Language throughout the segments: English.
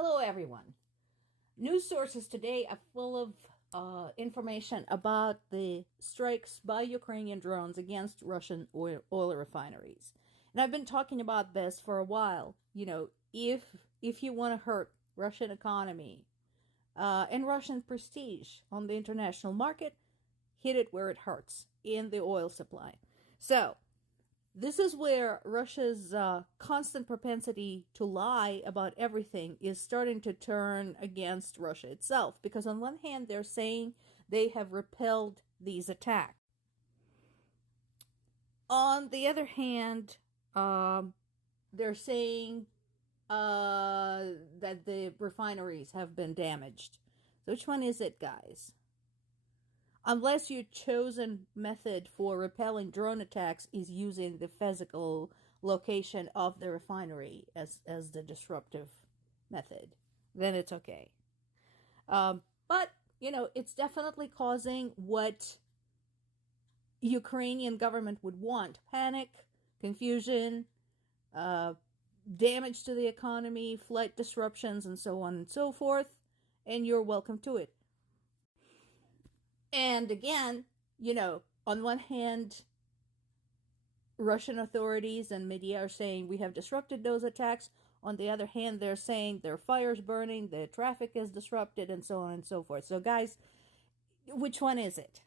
Hello, everyone. News sources today are full of information about the strikes by Ukrainian drones against Russian oil refineries. And I've been talking about this for a while. If you want to hurt Russian economy and Russian prestige on the international market, hit it where it hurts, in the oil supply. So, this is where Russia's constant propensity to lie about everything is starting to turn against Russia itself. Because on one hand, they're saying they have repelled these attacks. On the other hand, they're saying that the refineries have been damaged. So which one is it, guys? Unless your chosen method for repelling drone attacks is using the physical location of the refinery as the disruptive method, then it's okay. But, it's definitely causing what Ukrainian government would want: panic, confusion, damage to the economy, flight disruptions, and so on and so forth, and you're welcome to it. And again, on one hand, Russian authorities and media are saying we have disrupted those attacks. On the other hand, they're saying there are fires burning, the traffic is disrupted, and so on and so forth. So, guys, which one is it?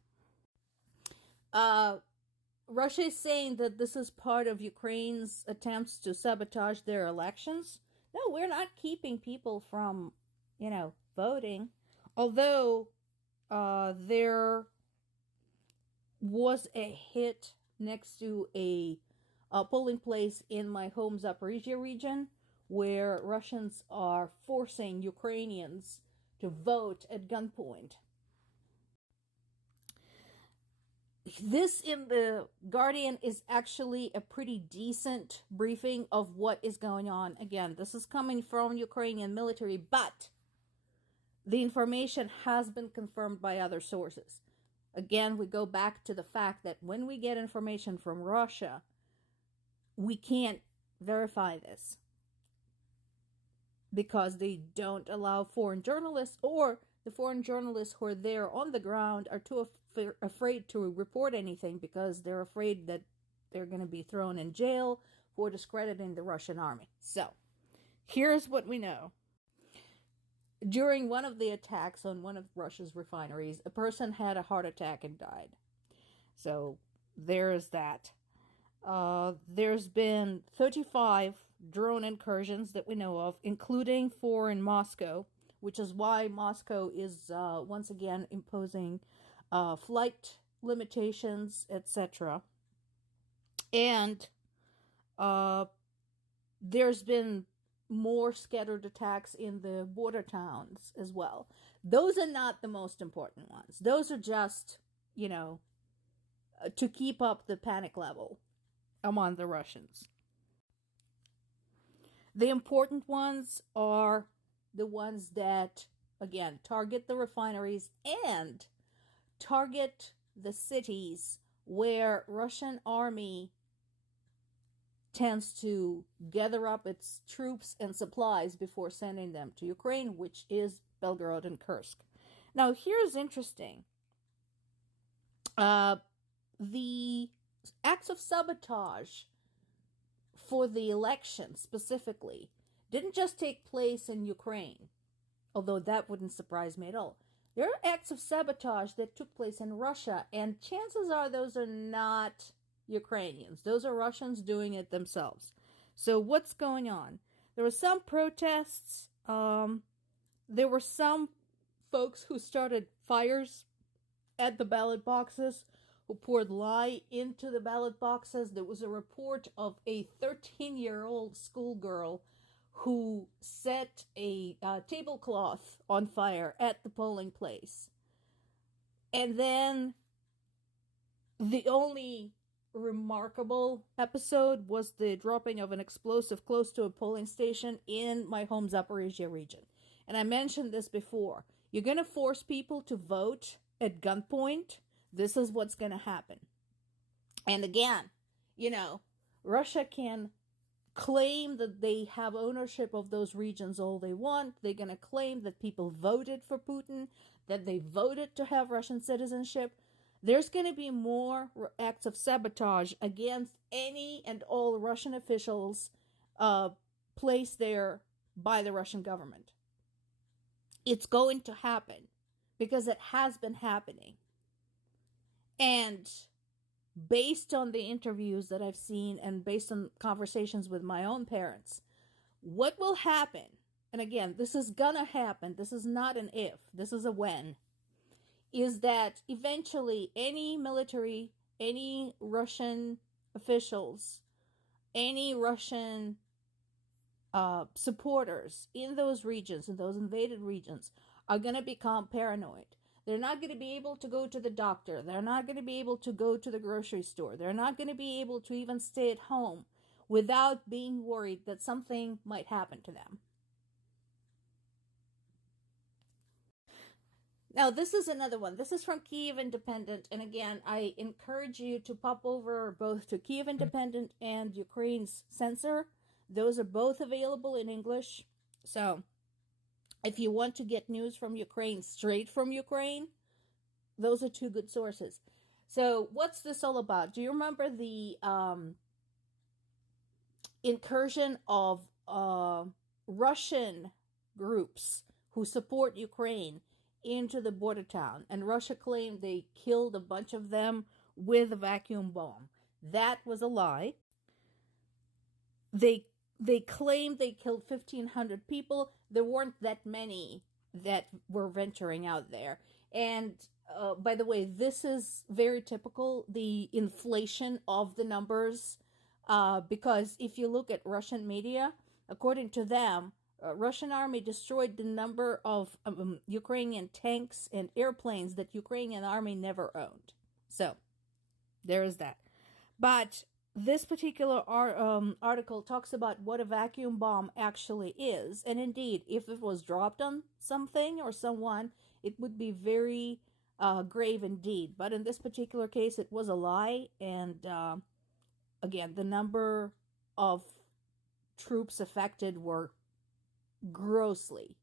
Russia is saying that this is part of Ukraine's attempts to sabotage their elections. No, we're not keeping people from, voting. Although there was a hit next to a polling place in my home Zaporizhia region where Russians are forcing Ukrainians to vote at gunpoint. This in the Guardian is actually a pretty decent briefing of what is going on. Again, this is coming from Ukrainian military, but the information has been confirmed by other sources. Again, we go back to the fact that when we get information from Russia, we can't verify this because they don't allow foreign journalists, or the foreign journalists who are there on the ground are too afraid to report anything because they're afraid that they're going to be thrown in jail for discrediting the Russian army. So, here's what we know. During one of the attacks on one of Russia's refineries, a person had a heart attack and died. So there's that. There's been 35 drone incursions that we know of, including 4 in Moscow, which is why Moscow is once again imposing flight limitations, etc. And there's been more scattered attacks in the border towns as well. Those are not the most important ones. Those are just, to keep up the panic level among the Russians. The important ones are the ones that, again, target the refineries and target the cities where Russian army tends to gather up its troops and supplies before sending them to Ukraine, which is Belgorod and Kursk. Now, here's interesting. The acts of sabotage for the election specifically didn't just take place in Ukraine, although that wouldn't surprise me at all. There are acts of sabotage that took place in Russia, and chances are those are not Ukrainians. Those are Russians doing it themselves. So what's going on? There were some protests. There were some folks who started fires at the ballot boxes, who poured lye into the ballot boxes. There was a report of a 13-year-old schoolgirl who set a tablecloth on fire at the polling place. And then the only remarkable episode was the dropping of an explosive close to a polling station in my home Zaporizhia region. And I mentioned this before. You're going to force people to vote at gunpoint. This is what's going to happen. And again, Russia can claim that they have ownership of those regions all they want. They're going to claim that people voted for Putin, that they voted to have Russian citizenship. There's going to be more acts of sabotage against any and all Russian officials placed there by the Russian government. It's going to happen because it has been happening. And based on the interviews that I've seen and based on conversations with my own parents, what will happen, and again, this is gonna happen, this is not an if, this is a when, is that eventually any military, any Russian officials, any Russian supporters in those regions, in those invaded regions, are going to become paranoid. They're not going to be able to go to the doctor. They're not going to be able to go to the grocery store. They're not going to be able to even stay at home without being worried that something might happen to them. Now, this is another one. This is from Kyiv Independent. And again, I encourage you to pop over both to Kyiv Independent and Ukraine's Censor. Those are both available in English. So, if you want to get news from Ukraine, straight from Ukraine, those are two good sources. So, what's this all about? Do you remember the incursion of Russian groups who support Ukraine into the border town? And Russia claimed they killed a bunch of them with a vacuum bomb. That was a lie. They claimed they killed 1,500 people. There weren't that many that were venturing out there. And by the way, this is very typical, the inflation of the numbers, because if you look at Russian media, according to them, Russian army destroyed the number of Ukrainian tanks and airplanes that Ukrainian army never owned. So, there is that. But this particular article talks about what a vacuum bomb actually is. And indeed, if it was dropped on something or someone, it would be very grave indeed. But in this particular case, it was a lie. And again, the number of troops affected were grossly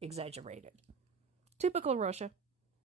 exaggerated. Typical Russia.